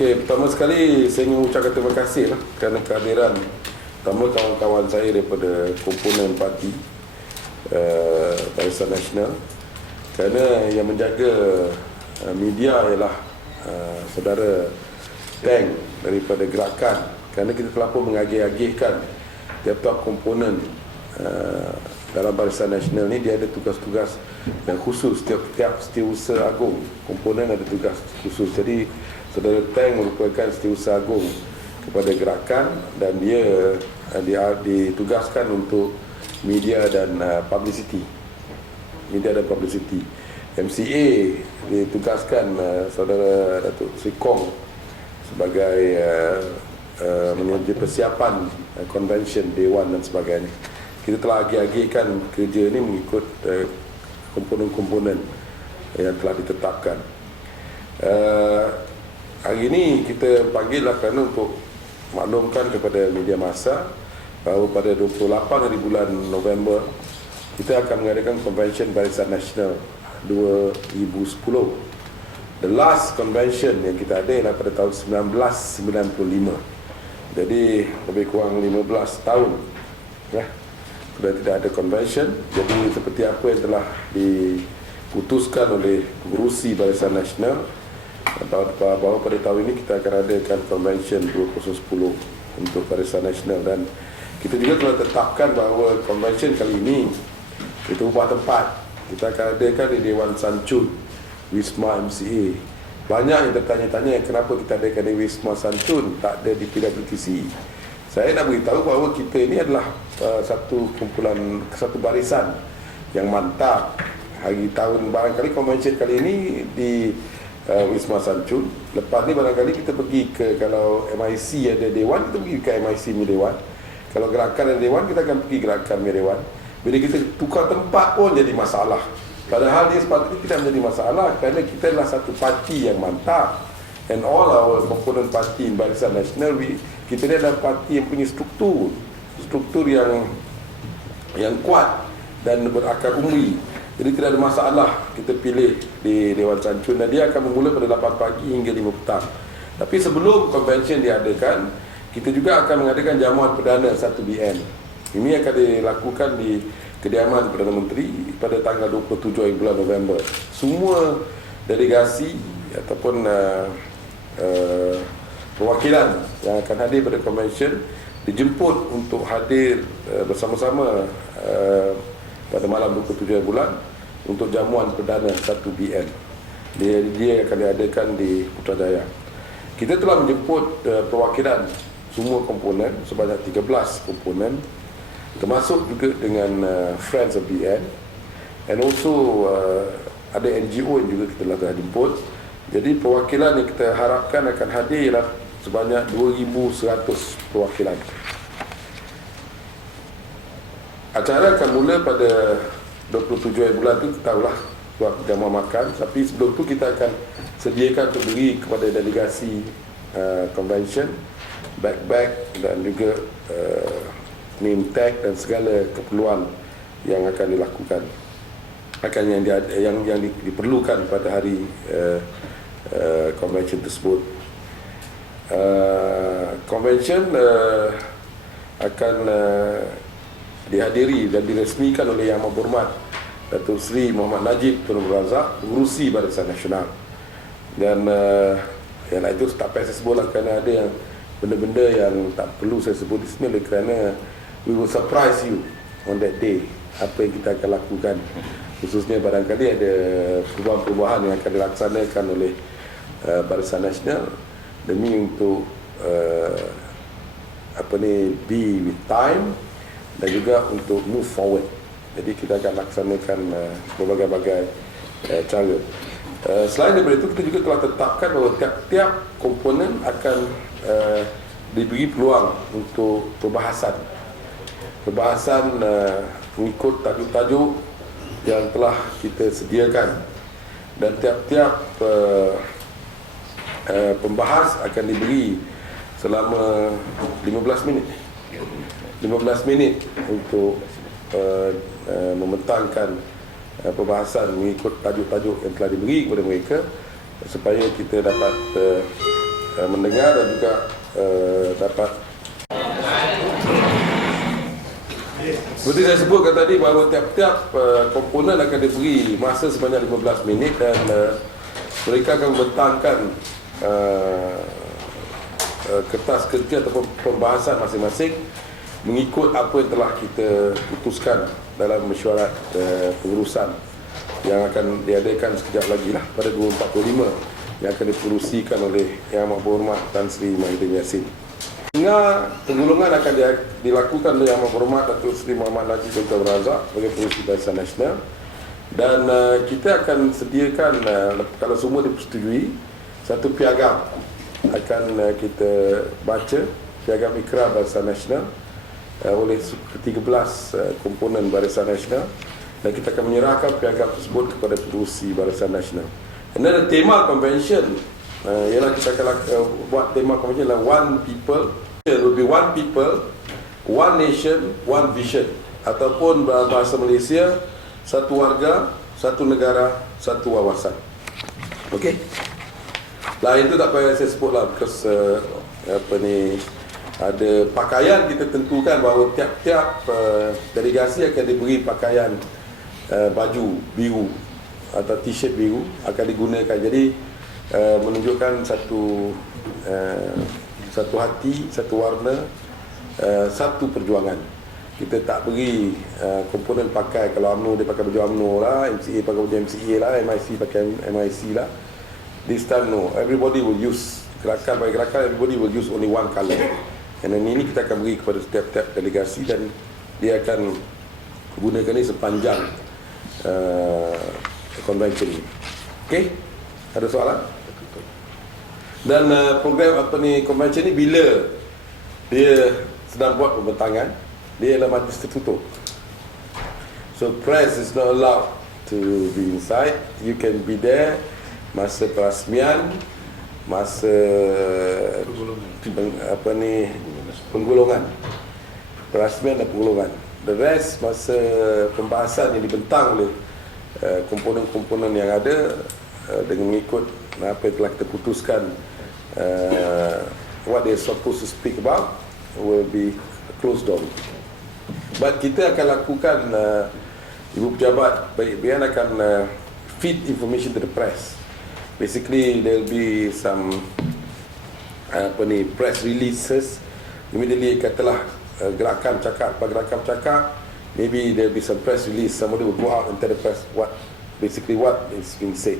Okey, pertama sekali saya ingin mengucapkan terima kasih kerana kehadiran pertama kawan-kawan saya daripada komponen parti Barisan Nasional, kerana yang menjaga media ialah saudara Teng daripada gerakan, kerana kita telah pun mengagih-agihkan tiap-tiap komponen dalam Barisan Nasional ni dia ada tugas-tugas yang khusus. Tiap-tiap setiausaha agung komponen ada tugas khusus. Jadi saudara Teng merupakan setiausaha agung kepada gerakan dan dia ditugaskan untuk media dan publicity. MCA ditugaskan saudara Datuk Sri Kong sebagai menjadi persiapan convention Dewan dan sebagainya. Kita telah agih-agihkan kerja ini mengikut komponen-komponen yang telah ditetapkan. Hari ini kita panggillah kerana untuk maklumkan kepada media masa bahawa pada 28 hari bulan November kita akan mengadakan Convention Barisan Nasional 2010. The last convention yang kita ada ialah pada tahun 1995. Jadi lebih kurang 15 tahun sudah tidak ada convention. Jadi seperti apa yang telah diputuskan oleh pengerusi Barisan Nasional bahawa pada tahun ini kita akan adakan Convention 2010 untuk Barisan Nasional, dan kita juga telah tetapkan bahawa Convention kali ini kita ubah tempat. Kita akan adakan di Dewan Sancun, Wisma MCA. Banyak yang bertanya-tanya kenapa kita adakan di Wisma Sancun, tak ada di PWTC. Saya nak beritahu bahawa kita ini adalah satu kumpulan, satu barisan yang mantap. Hari tahun barangkali Convention kali ini di Wisma Sancun. Lepas ni barangkali kita pergi ke, kalau MIC ada Dewan, kita pergi ke MIC Dewan. Kalau gerakan ada Dewan, kita akan pergi gerakan Dewan. Bila kita tukar tempat pun jadi masalah. Padahal dia sepatutnya tidak menjadi masalah kerana kita adalah satu parti yang mantap. And all our component party in Barisan Nasional, kita ni adalah parti yang punya struktur yang kuat dan berakar umri. Jadi tidak ada masalah kita pilih di Dewan Sancun, dan dia akan bermula pada 8 pagi hingga 5 petang. Tapi sebelum convention diadakan, kita juga akan mengadakan jamuan perdana 1 BN. Ini akan dilakukan di kediaman Perdana Menteri pada tanggal 27 hari bulan November. Semua delegasi ataupun perwakilan yang akan hadir pada convention dijemput untuk hadir bersama-sama pada malam 27 bulan untuk jamuan perdana 1 BN. Dia akan diadakan di Putrajaya. Kita telah menjemput perwakilan semua komponen sebanyak 13 komponen, termasuk juga dengan Friends of BN, and also ada NGO yang juga kita telah jemput. Jadi perwakilan yang kita harapkan akan hadir ialah sebanyak 2,100 perwakilan. Acara akan mula pada 27 hari bulan tu, kita tahulah buat jamuan makan. Tapi sebelum tu kita akan sediakan untuk beri kepada delegasi convention bag dan juga name tag dan segala keperluan yang akan dilakukan, yang diperlukan pada hari convention tersebut. Convention akan dihadiri dan diresmikan oleh Yang Berhormat Datuk Seri Muhammad Najib Tun Abdul Razak, pengerusi Barisan Nasional. Dan yang lain itu tak payah saya sebutlah kerana ada yang benda-benda yang tak perlu saya sebut di sini, oleh kerana we will surprise you on that day apa yang kita akan lakukan. Khususnya barangkali ada perubahan-perubahan yang akan dilaksanakan oleh Barisan Nasional demi untuk be with time dan juga untuk move forward. Jadi kita akan laksanakan berbagai-bagai cara. Selain daripada itu, kita juga telah tetapkan bahawa tiap-tiap komponen akan diberi peluang untuk perbahasan mengikut tajuk-tajuk yang telah kita sediakan, dan tiap-tiap pembahas akan diberi selama 15 minit untuk membentangkan perbahasan mengikut tajuk-tajuk yang telah diberi kepada mereka, supaya kita dapat mendengar dan juga dapat. Seperti saya sebutkan tadi bahawa tiap-tiap komponen akan diberi masa sebanyak 15 minit dan mereka akan membentangkan kertas kerja atau pembahasan masing-masing mengikut apa yang telah kita putuskan dalam mesyuarat pengurusan yang akan diadakan sekejap lagi lah pada 245 yang akan diperusikan oleh Yang Amat Berhormat Tan Sri Mahyudin Yassin. Sehingga penggulungan akan dilakukan oleh Yang Amat Berhormat Datuk Seri Muhammad Najib Tun Razak sebagai Pengerusi Barisan Nasional, dan kita akan sediakan kalau semua dipersetujui satu piagam akan kita baca, piagam Ikrar Barisan Nasional oleh ke-13 komponen Barisan Nasional, dan kita akan menyerahkan piagam tersebut kepada Pengerusi Barisan Nasional. Dan ada tema convention ialah kita akan buat tema convention adalah one people, it will be one people, one nation, one vision, ataupun bahasa Malaysia, satu warga, satu negara, satu wawasan. Okey. Lain tu tak payah saya sebut lah, because ada pakaian kita tentukan bahawa tiap-tiap delegasi akan diberi pakaian baju biru atau t-shirt biru akan digunakan. Jadi menunjukkan satu hati, satu warna, satu perjuangan. Kita tak beri komponen pakai, kalau UMNO dia pakai baju UMNO lah, MCA pakai baju MCA lah, MIC pakai MIC lah. This time no, everybody will use, gerakan bagi gerakan, everybody will use only one colour. Dan ini kita akan beri kepada setiap-tiap delegasi dan dia akan gunakan ini sepanjang convention ini. Okey? Ada soalan? Dan program convention ni bila dia sedang buat pembentangan, dia adalah majlis tertutup. So press is not allowed to be inside. You can be there masa perasmian, masa penggulungan, perasmian dan penggulungan. The rest masa pembahasan yang dibentang oleh komponen-komponen yang ada dengan mengikut apa yang telah kita putuskan, what they supposed to speak about will be closed down. But kita akan lakukan, Ibu Pejabat Baik-Bayan akan feed information to the press. Basically there will be some press releases immediately. Katalah gerakan cakap, maybe there will be some press release, somebody will go out and tell the press what is being said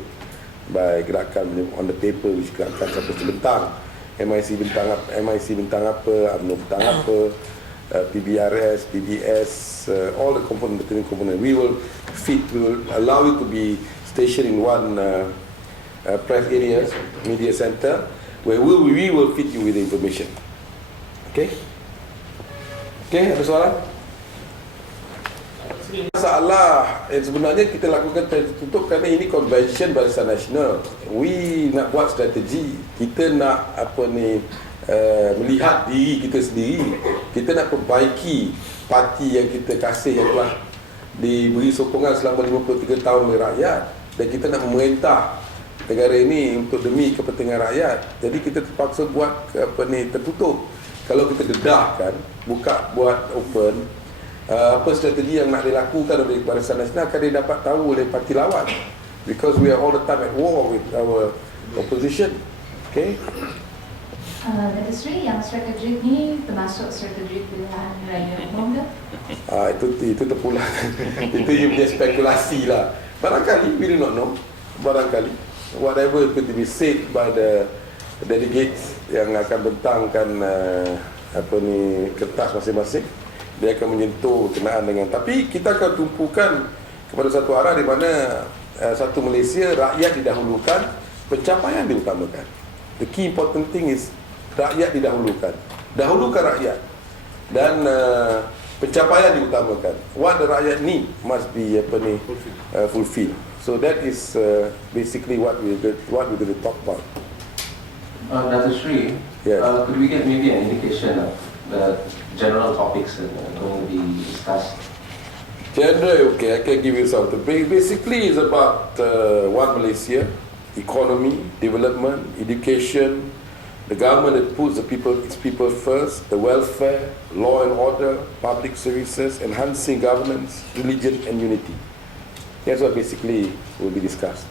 by gerakan on the paper, which gerakan supposed to bentang, MIC bentang apa, UMNO bentang apa, PBRS, PBS, all the component. We will allow you to be stationed in one press area, media center, where we will feed you with the information. Okay? Okay, ada soalan? Masalah sebenarnya kita lakukan tertutup kerana ini convention Barisan Nasional. We nak buat strategi, kita nak melihat diri kita sendiri. Kita nak perbaiki parti yang kita kasih, yang telah diberi sokongan selama 53 tahun oleh rakyat, dan kita nak memerintah negara ini untuk demi kepentingan rakyat. Jadi kita terpaksa buat tertutup. Kalau kita dedahkan, buat open, apa strategi yang nak dilakukan oleh Barisan Nasional akan dia dapat tahu oleh parti lawan, because we are all the time at war with our opposition. Okay. Datuk Seri, yang strategi ni termasuk strategi pilihan raya umum ke? Itu terpulang. Itu you punya spekulasi lah. Barangkali, we do not know. Barangkali whatever could be said by the delegates yang akan bentangkan kertas masing-masing, dia akan menyentuh kenaan dengan, tapi kita akan tumpukan kepada satu arah di mana satu Malaysia rakyat didahulukan, pencapaian diutamakan. The key important thing is rakyat didahulukan, dahulukan rakyat, dan pencapaian diutamakan. What the rakyat need must be fulfilled. So that is basically what we're going to talk about. Datuk Seri, yes. Could we get maybe an indication of the general topics that are going to be discussed? General, okay, I can give you something. Basically, it's about one Malaysia, economy, development, education, The government that puts its people first, the welfare, law and order, public services, enhancing governance, religion and unity. That's what basically will be discussed.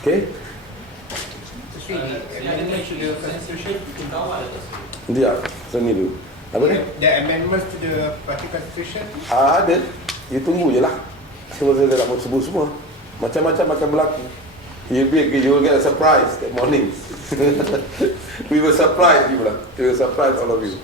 Okay? Amendments to the constitution. Ya, sini dulu. Apa ni? The amendments to the party constitution. Ada. You tunggu je lah. Sebab saya tak mau sebut semua. Macam-macam akan berlaku. You will get a surprise that morning. We will surprise you lah. We will surprise all of you.